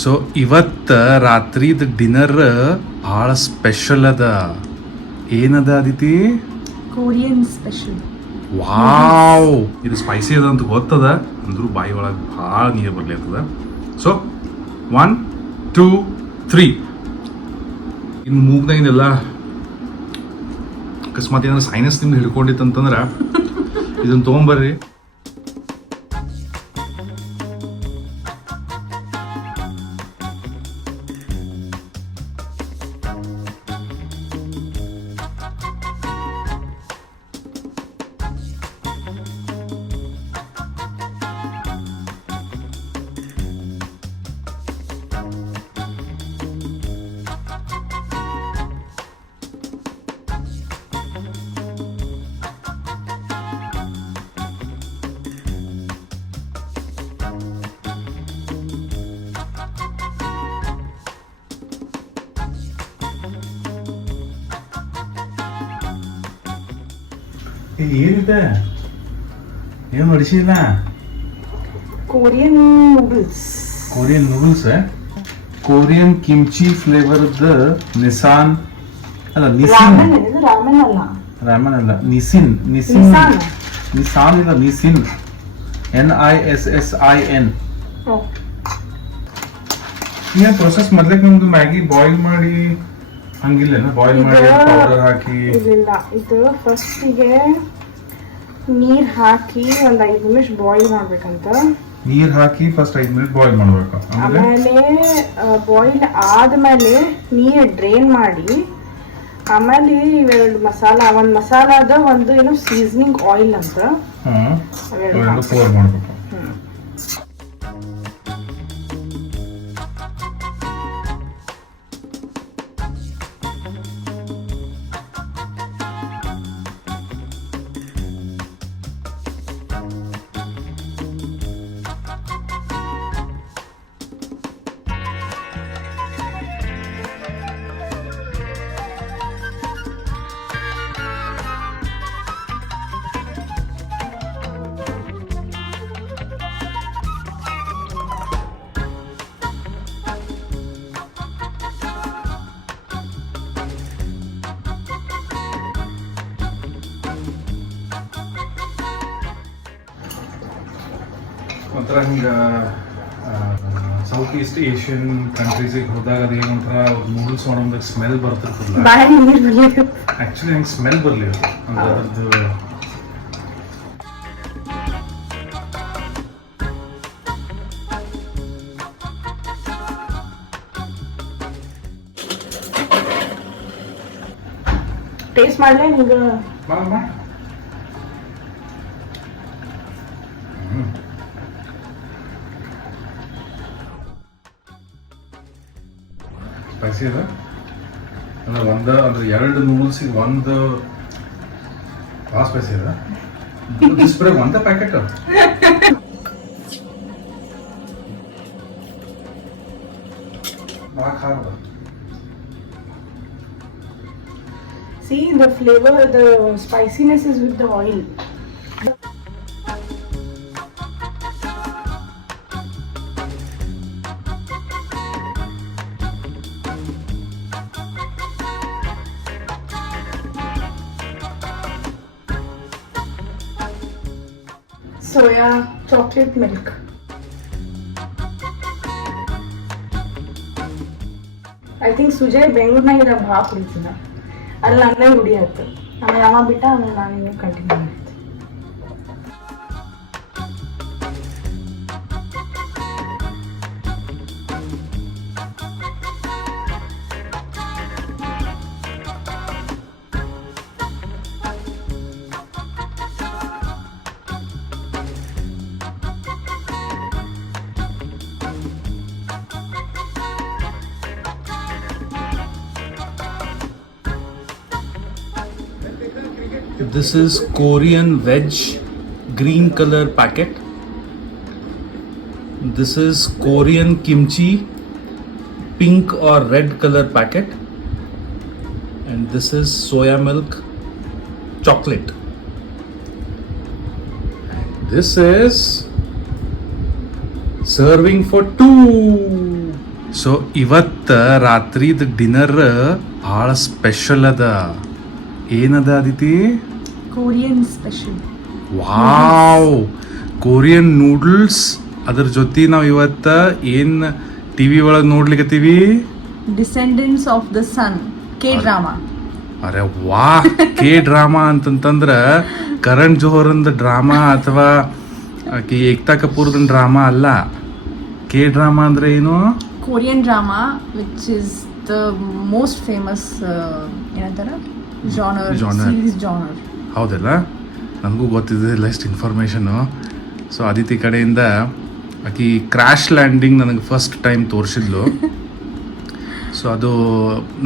So ಇವತ್ತು ರಾತ್ರಿದ dinner ಭಾಳ ಸ್ಪೆಷಲ್ ಅದ. ಏನದ ಅದಿತಿ? Korean special. ವಾವ್, ಇದು ಸ್ಪೈಸಿ ಅದ ಅಂತ ಗೊತ್ತದ, ಅಂದ್ರೂ ಬಾಯಿ ಒಳಗೆ ಭಾಳ ನೀರು ಬರಲಿ ಆಗ್ತದ. ಸೊ 1 2 3 ಇನ್ನು ಮೂಗ್ನಾಗಿನೆಲ್ಲ ಅಕಸ್ಮಾತ್ ಏನಾದ್ರು ಸೈನಸ್ ನಿಮ್ಗೆ ಹಿಡ್ಕೊಂಡಿತ್ತಂತಂದ್ರೆ ಇದನ್ನು ತೊಗೊಂಬರ್ರಿ. ಏನಿದೆ? ಏನು ಅಡಿಸಿಲ್ಲ? Korean noodles. Korean noodles, Korean kimchi ಫ್ಲೇವರ್ದ ನಿಸಾನ್ ಅಲ್ಲ, ನಿಸಿನ್. ರಾಮನ್ ಅಲ್ಲ, ರಾಮನ್ ಅಲ್ಲ, ನಿಸಿನ್. ನಿಸಿನ್ ನಿಸಾನ್ ಇಲ್ಲ, ನಿಸಿನ್. NISSIN. ಏನ್ ಪ್ರೊಸೆಸ್ ಮೊದ್ಲಕ್ಕೆ ನಮ್ದು ಮ್ಯಾಗಿ ಬಾಯ್ಲ್ ಮಾಡಿ ಹಂಗಿಲ್ಲ, ಬಾಯ್ಲ್ ಮಾಡಿ ಪೌಡರ್ ಹಾಕಿ? ಇಲ್ಲ, ಇದು ಫಸ್ಟಿಗೆ ನೀರ್ ಹಾಕಿ ಒಂದ್ 5 ನಿಮಿಷ ಬಾಯ್ಲ್ ಮಾಡ್ಬೇಕಂತ. ನೀರ್ ಹಾಕಿ ಫಸ್ಟ್ 5 ಮಿನಿಟ್ ಬಾಯ್ಲ್ ಮಾಡ್ಬೇಕು. ಆಮೇಲೆ ಬಾಯ್ಲ್ ಆದ್ಮೇಲೆ ನೀರ್ ಡ್ರೈನ್ ಮಾಡಿ, ಆಮೇಲೆ ಇವೆರಡು ಮಸಾಲ, ಒಂದ್ ಮಸಾಲಾದ ಒಂದು ಏನು ಸೀಸನಿಂಗ್ ಆಯಿಲ್ ಅಂತ ಅವೆರಡು ಪೋರ್ ಮಾಡ್ಬೇಕು. ಒಂಥರ ಹಿಂಗೆ ಸೌತ್ ಈಸ್ಟ್ ಏಷ್ಯನ್ ಕಂಟ್ರೀಸಿಗೆ ಹೋದಾಗ ಅದೇನು ಒಂಥರ ನೂಡಲ್ಸ್ ಮಾಡೋದಾಗ ಸ್ಮೆಲ್ ಬರ್ತಿರ್ತಲ್ಲ, ಆ್ಯಕ್ಚುಲಿ ಹಂಗೆ ಸ್ಮೆಲ್ ಬರಲಿ ಅಂದ್ರೆ ಅದ್ರದ್ದು. ಟೇಸ್ಟ್ ಮಾಡಲೇ ನಿಮ್ಗೆ? ಸ್ಪೈಸಿ ಅದ ಅಂದ್ರೆ ಅಂದ್ರೆ 2 ನೂಡಲ್ಸಿಗೆ ಒಂದು ಭಾಳ ಸ್ಪೈಸಿ ಅದ. ಬರೀ ಒಂದ ಪ್ಯಾಕೆಟ್ ಭಾಳ ಖಾರ ಅದ. See, the flavor, the spiciness is with the oil. Soya chocolate milk. I think Sujay ಬೆಂಗಳೂರಿನಾಗ ಇರೋ ಭಾಳ ಕುಡಿತಿದ್ದ, ಅಲ್ಲಿ ನನ್ನೇ ರೂಢಿ ಆಯ್ತು. ಆಮೇಲೆ ಯಾವ ಬಿಟ್ಟ, ಆಮೇಲೆ ನಾನು ಕಂಟಿನ್ಯೂ ಆಯ್ತು. This is Korean veg green color packet. This is Korean kimchi pink or red color packet. And this is soya milk chocolate. This is serving for two. So ಇವತ್ತು ರಾತ್ರಿದ ಡಿನ್ನರ್ ಭಾಳ ಸ್ಪೆಷಲ್ ಅದ. ಏನದ Aditi? Korean special. Wow, Korean noodles. ಅದ್ರ ಜೊತೆ ನಾವು ಇವತ್ತು ಏನು ಟಿ ವಿ ಒಳಗೆ ನೋಡ್ಲಿಕ್ಕತ್ತೀವಿ? Descendants of the sun, K drama. ಅರೆ ವಾ, ಕೆ ಡ್ರಾಮಾ ಅಂತಂತಂದ್ರೆ ಕರಣ್ ಜೋಹರ್ಂದ ಡ್ರಾಮಾ ಅಥವಾ ಆಕಿ ಏಕ್ತಾ ಕಪೂರ್ದ ಡ್ರಾಮಾ ಅಲ್ಲ. ಕೆ ಡ್ರಾಮಾ ಅಂದ್ರೆ ಏನು? Korean drama which is the most famous ಏನಂತಾರ ಜಾನರ್, ಸೀರೀಸ್ ಜಾನರ್. ಹೌದಲ್ಲ, ನನಗೂ ಗೊತ್ತಿದ್ದಿಲ್ಲ ಇಷ್ಟು ಇನ್ಫಾರ್ಮೇಷನು. ಸೊ ಅದಿತಿ ಕಡೆಯಿಂದ ಆಕಿ ಕ್ರ್ಯಾಶ್ ಲ್ಯಾಂಡಿಂಗ್ ನನಗೆ ಫಸ್ಟ್ ಟೈಮ್ ತೋರಿಸಿದ್ಲು. ಸೊ ಅದು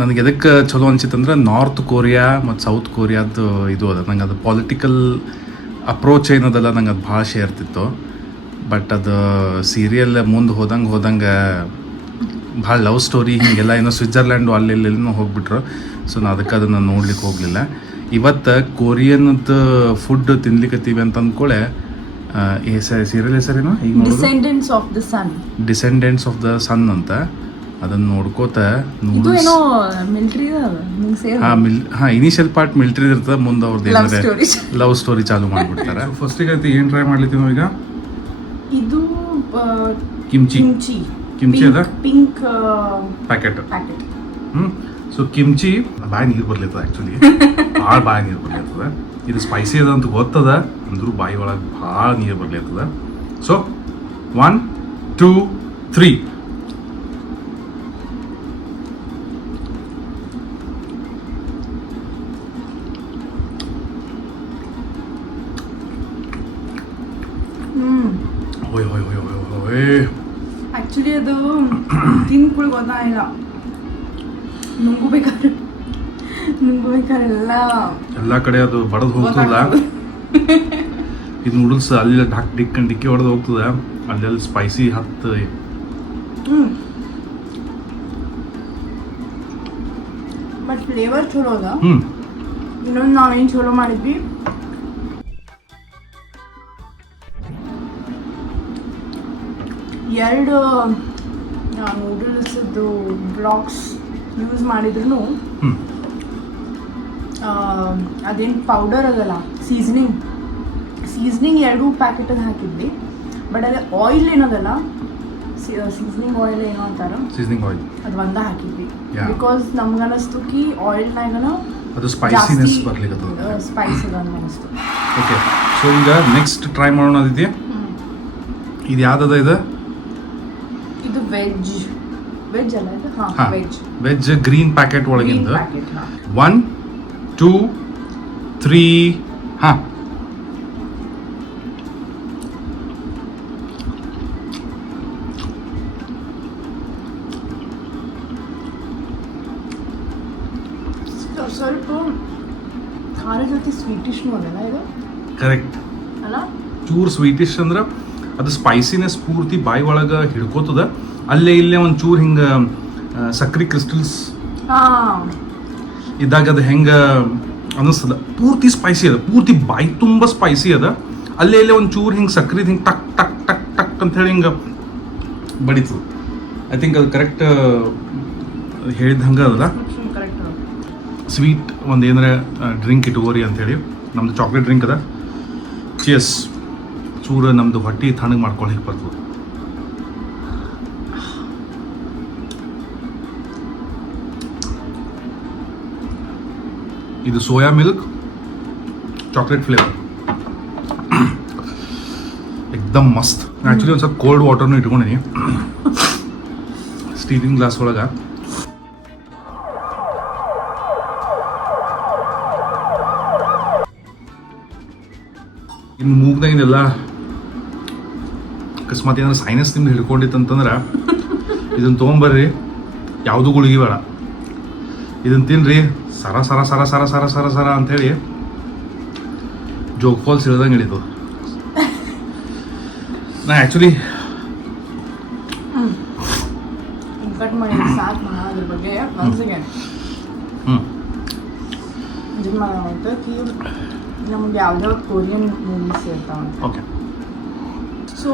ನನಗೆ ಎದಕ್ಕೆ ಚಲೋ ಅನ್ಸಿತ್ತಂದ್ರೆ ನಾರ್ತ್ ಕೊರಿಯಾ ಮತ್ತು ಸೌತ್ ಕೊರಿಯಾದ ಇದು ಅದ. ನಂಗೆ ಅದು ಪೊಲಿಟಿಕಲ್ ಅಪ್ರೋಚ್ ಏನದಲ್ಲ, ನಂಗೆ ಅದು ಭಾಳ ಸೇರ್ತಿತ್ತು. ಬಟ್ ಅದು ಸೀರಿಯಲ್ ಮುಂದೆ ಹೋದಂಗೆ ಭಾಳ ಲವ್ ಸ್ಟೋರಿ ಹೀಗೆಲ್ಲ ಏನೋ ಸ್ವಿಟ್ಜರ್ಲ್ಯಾಂಡು ಅಲ್ಲೆಲ್ಲೆಲ್ಲೂ ಹೋಗ್ಬಿಟ್ರು. ಸೊ ನಾನು ಅದಕ್ಕೆ ಅದನ್ನು ನೋಡ್ಲಿಕ್ಕೆ ಹೋಗಲಿಲ್ಲ. ಇವತ್ತು ಕೊರಿಯನ್ದು ಫುಡ್ ತಿನ್ಲಿಕ್ಕತ್ತೀವಿ ಅಂತ ಅಂದ್ಕೊಳ್ಳೆ. ಸೀರಿಯಲ್ ಹೆಸರೇನು ಈಗ? Descendants of the sun. Descendants of the sun ಅಂತ. ಅದನ್ನು ನೋಡ್ಕೋತ ನೂಡಲ್ಸ್. ಇನಿಷಿಯಲ್ ಪಾರ್ಟ್ ಮಿಲ್ಟ್ರಿ ಇರ್ತದೆ, ಮುಂದೆ ಅವ್ರದ್ದು ಏನಾದ್ರೆ ಲವ್ ಸ್ಟೋರಿ ಚಾಲು ಮಾಡಿಬಿಡ್ತಾರೆ. ಫಸ್ಟಿಗೆ ಐತಿ ಏನು ಟ್ರೈ ಮಾಡ್ಲಿತ್ತೀವಿ ನಾವೀಗ? ಇದು ಕಿಮ್ಚಿ ಅದ, ಪಿಂಕ್ ಪ್ಯಾಕೆಟ್. ಸೊ ಕಿಮ್ಚಿ ಬಾಯಿ ನೀರು ಬರ್ಲಿತ್ತದ. ಆ್ಯಕ್ಚುಲಿ ಭಾಳ ಬಾಯಿ ನೀರು ಬರ್ಲಿತ್ತದ. ಇದು ಸ್ಪೈಸಿ ಅದ ಅಂತ ಗೊತ್ತದ, ಅಂದ್ರೂ ಬಾಯಿ ಒಳಗೆ ಭಾಳ ನೀರು ಬರ್ಲಿತ್ತದ. ಸೊ 1 2 3. ಆಕ್ಚುಲಿ ಅದು ತಿನ್ಕೊಳ್ಳಿ ಗೊತ್ತಾಗಿಲ್ಲ. ನುಂಗಬೇಕಾರೆಲ್ಲ ಎಲ್ಲ ಕಡೆ ಅದು ಬಡದು ಹೋಗ್ತದ. ಇದು ನೂಡಲ್ಸ್ ಅಲ್ಲಿ ಡಿಕ್ಕಿ ಹೊಡೆದು ಹೋಗ್ತದ. ಅಲ್ಲೆಲ್ಲ ಸ್ಪೈಸಿ ಹತ್ತು. ಬಟ್ ಫ್ಲೇವರ್ ಚಲೋ ಅದ. ಇನ್ನೊಂದು ನಾವೇನು ಚಲೋ ಮಾಡಿದ್ವಿ, ಎರಡು ನೂಡಲ್ಸ್ದು ಬ್ಲಾಕ್ಸ್ ಯೂಸ್ ಮಾಡಿದ್ರು ಅದೇನು ಪೌಡರ್ ಅದಲ್ಲ, ಸೀಸ್ನಿಂಗ್ 2 ಪ್ಯಾಕೆಟಲ್ಲಿ ಹಾಕಿದ್ವಿ. ಬಟ್ ಅದೇ ಆಯಿಲ್ ಏನದಲ್ಲ, ಸೀಸ್ನಿಂಗ್ ಆಯಿಲ್ ಏನೋ ಅಂತಾರ, ಸೀಸ್ನಿಂಗ್ ಆಯಿಲ್, ಅದು ಒಂದ ಹಾಕಿದ್ವಿ. ಬಿಕಾಸ್ ನಮ್ಗನಿಸ್ತು ಕಿ ಆಯಿಲ್ನಾಗನ ಅದು ಸ್ಪೈಸಿನೆಸ್ ಬರ್ಲಿಕ್ಕೆ ಸ್ಪೈಸ್ ಅದ ಅನ್ನಿಸ್ತು. ಓಕೆ, ಸೊ ಈಗ ನೆಕ್ಸ್ಟ್ ಟ್ರೈ ಮಾಡೋಣ. ಅದಿದೆಯಾ? ಇದು ಯಾವ್ದದ? ಇದು ವೆಜ್ ಅಲ್ಲ ಇದು? ವೆಜ್ ಗ್ರೀನ್ ಪ್ಯಾಕೆಟ್ ಒಳಗಿಂದ 1 2 3. ಹಾಂ, ಸ್ವಲ್ಪ ಖಾರ ಜೊತೆ ಸ್ವೀಟಿಶ್ನೂ ಅದಲ್ಲ ಇದು? ಕರೆಕ್ಟ್ ಅಲ್ಲ, ಚೂರು ಸ್ವೀಟಿಶ್ ಅಂದ್ರೆ ಅದು ಸ್ಪೈಸಿನೆಸ್ ಪೂರ್ತಿ ಬಾಯಿ ಒಳಗೆ ಹಿಡ್ಕೋತದ. ಅಲ್ಲೇ ಇಲ್ಲೇ ಒಂದು ಚೂರು ಹಿಂಗೆ ಸಕ್ರೆ ಕ್ರಿಸ್ಟಲ್ಸ್ ಇದ್ದಾಗ ಅದು ಹೆಂಗೆ ಅನ್ನಿಸ್ತದ. ಪೂರ್ತಿ ಸ್ಪೈಸಿ ಅದ, ಪೂರ್ತಿ ಬಾಯಿ ತುಂಬ ಸ್ಪೈಸಿ ಅದ. ಅಲ್ಲೇ ಇಲ್ಲೇ ಒಂದು ಚೂರು ಹಿಂಗೆ ಸಕ್ರಿದು ಹಿಂಗೆ ಟಕ್ ಟಕ್ ಟಕ್ ಟಕ್ ಅಂತ ಹೇಳಿ ಹಿಂಗೆ ಬಡಿತದ. ಐ ಥಿಂಕ್ ಅದು ಕರೆಕ್ಟ್ ಹೇಳಿದ ಹಂಗೆ ಅದಲ್ಲ. ಸ್ವೀಟ್ ಒಂದು ಏನಾರ ಡ್ರಿಂಕ್ ಇಟ್ಕೋರಿ ಅಂಥೇಳಿ. ನಮ್ಮದು ಚಾಕ್ಲೇಟ್ ಡ್ರಿಂಕ್ ಅದ. ಚಿಯರ್ಸ್. ಚೂರು ನಮ್ಮದು ಹೊಟ್ಟೆ ತಣ್ಣಗೆ ಮಾಡ್ಕೊಳ್ಳಿಕ್ಕೆ ಬರ್ತದೆ. ಇದು ಸೋಯಾ ಮಿಲ್ಕ್ ಚಾಕ್ಲೇಟ್ ಫ್ಲೇವರ್, ಎಕ್ದಮ್ ಮಸ್ತ್. ಆ್ಯಕ್ಚುಲಿ ಒಂದು ಸ್ವಲ್ಪ ಕೋಲ್ಡ್ ವಾಟರ್ನು ಇಟ್ಕೊಂಡಿನಿ ಸ್ಟೀಲಿಂಗ್ ಗ್ಲಾಸ್ ಒಳಗೆ. ಇನ್ನು ಮೂಗ್ದಾಗಿನೆಲ್ಲ ಅಕಸ್ಮಾತ್ ಏನಾದ್ರು ಸೈನಸ್ ನಿಮ್ದು ಹಿಡ್ಕೊಂಡಿತ್ತಂತಂದ್ರೆ ಇದನ್ನು ತೊಗೊಂಬರ್ರಿ. ಯಾವುದೂ ಗುಳಿಗೆ ಬೇಡ, ಇದನ್ನು ತಿನ್ನಿರಿ. ಸರ ಸರ ಸರ ಸರ ಸರ ಸರ ಸರ ಅಂಥೇಳಿ ಜೋಗ್ ಫಾಲ್ಸ್ ಇಳ್ದಂಗೆ ಹಿಡಿತು. ನಾ ಆ್ಯಕ್ಚುಲಿ ಅದ್ರ ಬಗ್ಗೆ ಮನಸ್ಸಿಗೆ ನಮ್ಗೆ ಯಾವ್ದಾವ್ದು ಕೊರಿಯನ್ ಮೂವೀಸ್ ಇರ್ತಾವೆ. ಓಕೆ, ಸೊ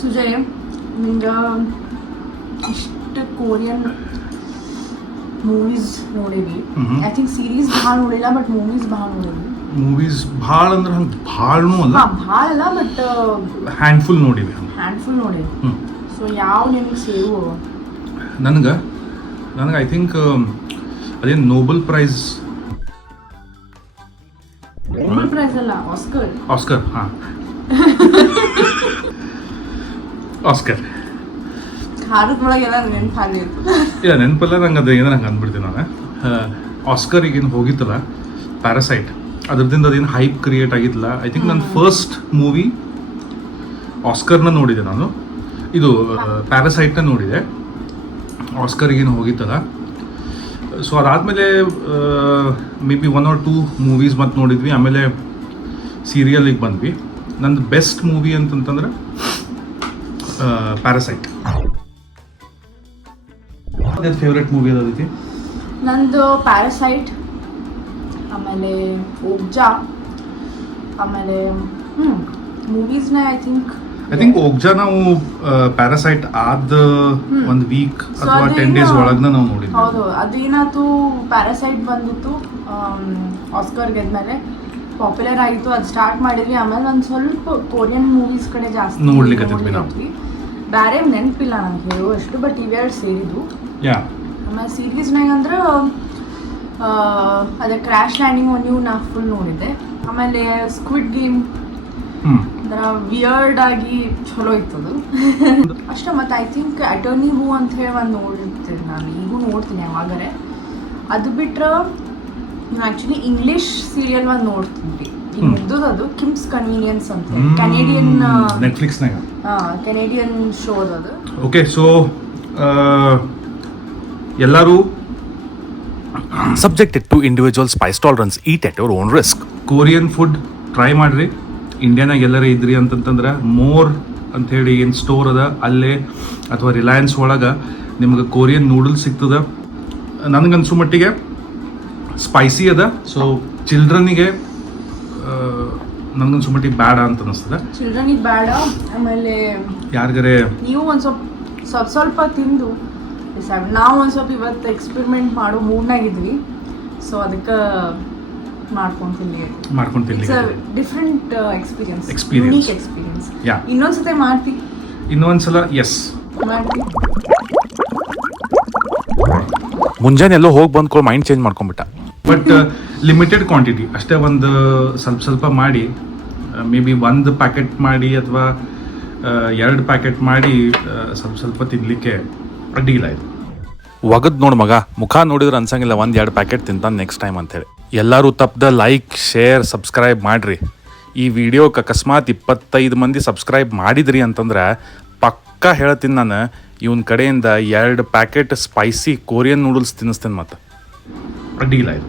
ಸುಜಯ್, ನಿಂಗೆ ಎಷ್ಟು ಕೊರಿಯನ್ ಮೂವೀಸ್ ನೋಡೇವಿ. ಐ ಥಿಂಕ್ ಸೀರೀಸ್ ಭಾಳ ನೋಡಿಲ್ಲ ಬಟ್ ಮೂವೀಸ್ ಭಾಳ ನೋಡೇವಿ. ಮೂವೀಸ್ ಭಾಳ ಅಂದ್ರೆ ಹಂಗೆ ಭಾಳನೂ ಅಲ್ಲ, ಭಾಳ ಅಲ್ಲ ಬಟ್ ಹ್ಯಾಂಡ್ಫುಲ್ ನೋಡಿವಿ. ನೋಡೇವಿ. ಸೊ ಯಾವ ನಿಮ್ಗೆ ಸೇವು? ನನಗೆ ಐ ಥಿಂಕ್ ಅದೇನು ನೋಬೆಲ್ ಪ್ರೈಸ್ ಅಲ್ಲ, ಆಸ್ಕರ್ ಹಾಂ ಆಸ್ಕರ್ ಭಾರತದೊಳಗೆಲ್ಲ ನೆನಪಾಗಿತ್ತು. ಇಲ್ಲ ನೆನಪಲ್ಲ, ನಂಗೆ ಅದು ಏನೋ ನಂಗೆ ಅಂದ್ಬಿಡ್ತೀನಿ ನಾನು. ಆಸ್ಕರ್ ಈಗೇನು ಹೋಗಿತ್ತಲ್ಲ ಪ್ಯಾರಾಸೈಟ್, ಅದ್ರದಿಂದ ಅದೇನು ಹೈಪ್ ಕ್ರಿಯೇಟ್ ಆಗಿತ್ತಲ್ಲ. ಐ ಥಿಂಕ್ ನನ್ನ ಫಸ್ಟ್ ಮೂವಿ ಆಸ್ಕರ್ನ ನೋಡಿದೆ ನಾನು. ಇದು ಪ್ಯಾರಾಸೈಟ್ನ ನೋಡಿದೆ, ಆಸ್ಕರ್ಗೇನು ಹೋಗಿತ್ತಲ್ಲ. ಸೊ ಅದಾದಮೇಲೆ ಮೇ ಬಿ 1 or 2 ಮೂವೀಸ್ ಮತ್ತು ನೋಡಿದ್ವಿ. ಆಮೇಲೆ ಸೀರಿಯಲಿಗೆ ಬಂದ್ವಿ. ನಂದು ಬೆಸ್ಟ್ ಮೂವಿ ಅಂತಂತಂದ್ರೆ ಪ್ಯಾರಾಸೈಟ್. ಅದೇ ಫೇವ್ರೆಟ್ ಮೂವಿ ಅದಕ್ಕೆ ನಂದು ಪ್ಯಾರಾಸೈಟ್, ಆಮೇಲೆ ಓಗ್ಜಾ, ಆಮೇಲೆ ಮೂವೀಸ್ನ ಐ ಥಿಂಕ್ ಓಗ್ಜಾ ನಾವು ಪ್ಯಾರಾಸೈಟ್ ಆದ ಒಂದು ವೀಕ್ ಅಥವಾ 10 days ಒಳಗೆ ನಾವು ನೋಡಿದ್ವಿ. ಹೌದು, ಅದೇನಾಯ್ತು, ಪ್ಯಾರಾಸೈಟ್ ಬಂದಿತ್ತು ಆಸ್ಕರ್ ಗೆದ್ಮೇಲೆ ಪಾಪ್ಯುಲರ್ ಆಗಿತ್ತು, ಅದು ಸ್ಟಾರ್ಟ್ ಮಾಡಿದ್ವಿ. ಆಮೇಲೆ ಒಂದು ಸ್ವಲ್ಪ ಕೊರಿಯನ್ ಮೂವೀಸ್ ಕಡೆ ಜಾಸ್ತಿ ನೋಡ್ಲಿಕ್ಕೆ ಬೇರೆ ನೆನಪಿಲ್ಲ ನಂಗೆ ಹೇಳುವಷ್ಟು, ಬಟ್ ಇವೆರಡು ಸೇರಿದ್ವು. ಆಮೇಲೆ ಸೀರೀಸ್ನಾಗ ಅಂದ್ರೆ ಅದೇ ಕ್ರ್ಯಾಶ್ ಲ್ಯಾಂಡಿಂಗ್ ನೀವು ನಾ ಫುಲ್ ನೋಡಿದ್ದೆ. ಆಮೇಲೆ ಸ್ಕ್ವಿಡ್ ಗೇಮ್ ಅದರ ವಿಯರ್ಡ್ ಆಗಿ ಚಲೋ ಇತ್ತದು ಅಷ್ಟೇ. ಮತ್ತು ಐ ಥಿಂಕ್ ಅಟರ್ನಿ ಹೂ ಅಂತ ಹೇಳಿ ಒಂದು ನೋಡಿರ್ತೀನಿ ನಾನು, ಈಗೂ ನೋಡ್ತೀನಿ ಯಾವಾಗರೆ. ಅದು ಬಿಟ್ರೆ ನಾನು ಆ್ಯಕ್ಚುಲಿ ಇಂಗ್ಲೀಷ್ ಸೀರಿಯಲ್ ಒಂದು ನೋಡ್ತೀನಿ. ಈಗ ಮುಗ್ದದು, ಅದು ಕಿಮ್ಸ್ ಕನ್ವೀನಿಯನ್ಸ್ ಅಂತ ಕೆನೇಡಿಯನ್ ನೆಟ್ಫ್ಲಿಕ್ಸ್ನಾಗ ಕೆನೇಡಿಯನ್ ಶೋ ಅದು. ಓಕೆ, ಸೊ ಎಲ್ಲರೂ subjected to individual spice tolerance, eat at your own risk. Korean food try ಮಾಡಿರಿ. ಇಂಡಿಯಾನಾಗ ಎಲ್ಲರೇ ಇದ್ರಿ ಅಂತಂತಂದ್ರೆ ಮೋರ್ ಅಂಥೇಳಿ ಏನು ಸ್ಟೋರ್ ಅದ ಅಲ್ಲೇ ಅಥವಾ ರಿಲಯನ್ಸ್ ಒಳಗೆ ನಿಮ್ಗೆ ಕೊರಿಯನ್ ನೂಡಲ್ಸ್ ಸಿಗ್ತದೆ. ನನಗನ್ಸೋ ಮಟ್ಟಿಗೆ ಸ್ಪೈಸಿ ಅದ. ಸೊ ಚಿಲ್ಡ್ರನ್ನಿಗೆ ನನಗನ್ಸೋ ಮಟ್ಟಿಗೆ ಬೇಡ ಅಂತ ಅನಿಸ್ತದೆ. ಚಿಲ್ಡ್ರನಿಗೆ ಬೇಡ. ಆಮೇಲೆ ಯಾರಿಗಾರೆ ನೀವು ಒಂದು ಸ್ವಲ್ಪ ತಿಂದು ನಾವು ಒಂದು ಸ್ವಲ್ಪ ಇವತ್ತು ಎಕ್ಸ್ಪೆರಿಮೆಂಟ್ ಮಾಡೋ ಮೂಡ್ನಾಗಿದ್ವಿ. ಸೊ ಅದಕ್ಕೆ ಮಾಡ್ಕೊಂಡು ತಿನ್ಲಿ ಡಿಫ್ರೆಂಟ್ ಎಕ್ಸ್ಪೀರಿಯನ್ಸ್. ಇನ್ನೊಂದ್ಸತಿ ಮಾಡ್ತೀವಿ, ಇನ್ನೊಂದ್ಸಲ ಎಸ್ ಮಾಡ್ತೀವಿ. ಮುಂಜಾನೆ ಎಲ್ಲೋ ಹೋಗಿ ಬಂದ್ಕೊಂಡು ಮೈಂಡ್ ಚೇಂಜ್ ಮಾಡ್ಕೊಂಡ್ಬಿಟ್ಟ. ಬಟ್ ಲಿಮಿಟೆಡ್ ಕ್ವಾಂಟಿಟಿ ಅಷ್ಟೇ, ಒಂದು ಸ್ವಲ್ಪ ಮಾಡಿ, ಮೇ ಬಿ 1 ಪ್ಯಾಕೆಟ್ ಮಾಡಿ ಅಥವಾ 2 ಪ್ಯಾಕೆಟ್ ಮಾಡಿ ಸ್ವಲ್ಪ ತಿನ್ನಲಿಕ್ಕೆ ಅಡ್ಡಿಲ್ಲ. ಇದು ಒಗದ್ ನೋಡ್ ಮಗ, ಮುಖ ನೋಡಿದ್ರೆ ಅನ್ಸಂಗಿಲ್ಲ 1-2 ಪ್ಯಾಕೆಟ್ ತಿಂತಾನೆ ನೆಕ್ಸ್ಟ್ ಟೈಮ್ ಅಂತೇಳಿ. ಎಲ್ಲರೂ ತಪ್ಪದ ಲೈಕ್, ಶೇರ್, ಸಬ್ಸ್ಕ್ರೈಬ್ ಮಾಡಿರಿ. ಈ ವಿಡಿಯೋಕ್ಕೆ ಅಕಸ್ಮಾತ್ 25 ಮಂದಿ ಸಬ್ಸ್ಕ್ರೈಬ್ ಮಾಡಿದ್ರಿ ಅಂತಂದ್ರೆ ಪಕ್ಕಾ ಹೇಳ್ತೀನಿ ನಾನು, ಇವನ್ ಕಡೆಯಿಂದ 2 ಪ್ಯಾಕೆಟ್ ಸ್ಪೈಸಿ ಕೊರಿಯನ್ ನೂಡಲ್ಸ್ ತಿನ್ನಿಸ್ತೇನೆ. ಮತ್ತೆ ಅಡ್ಡಿಲ್ಲ ಇದು.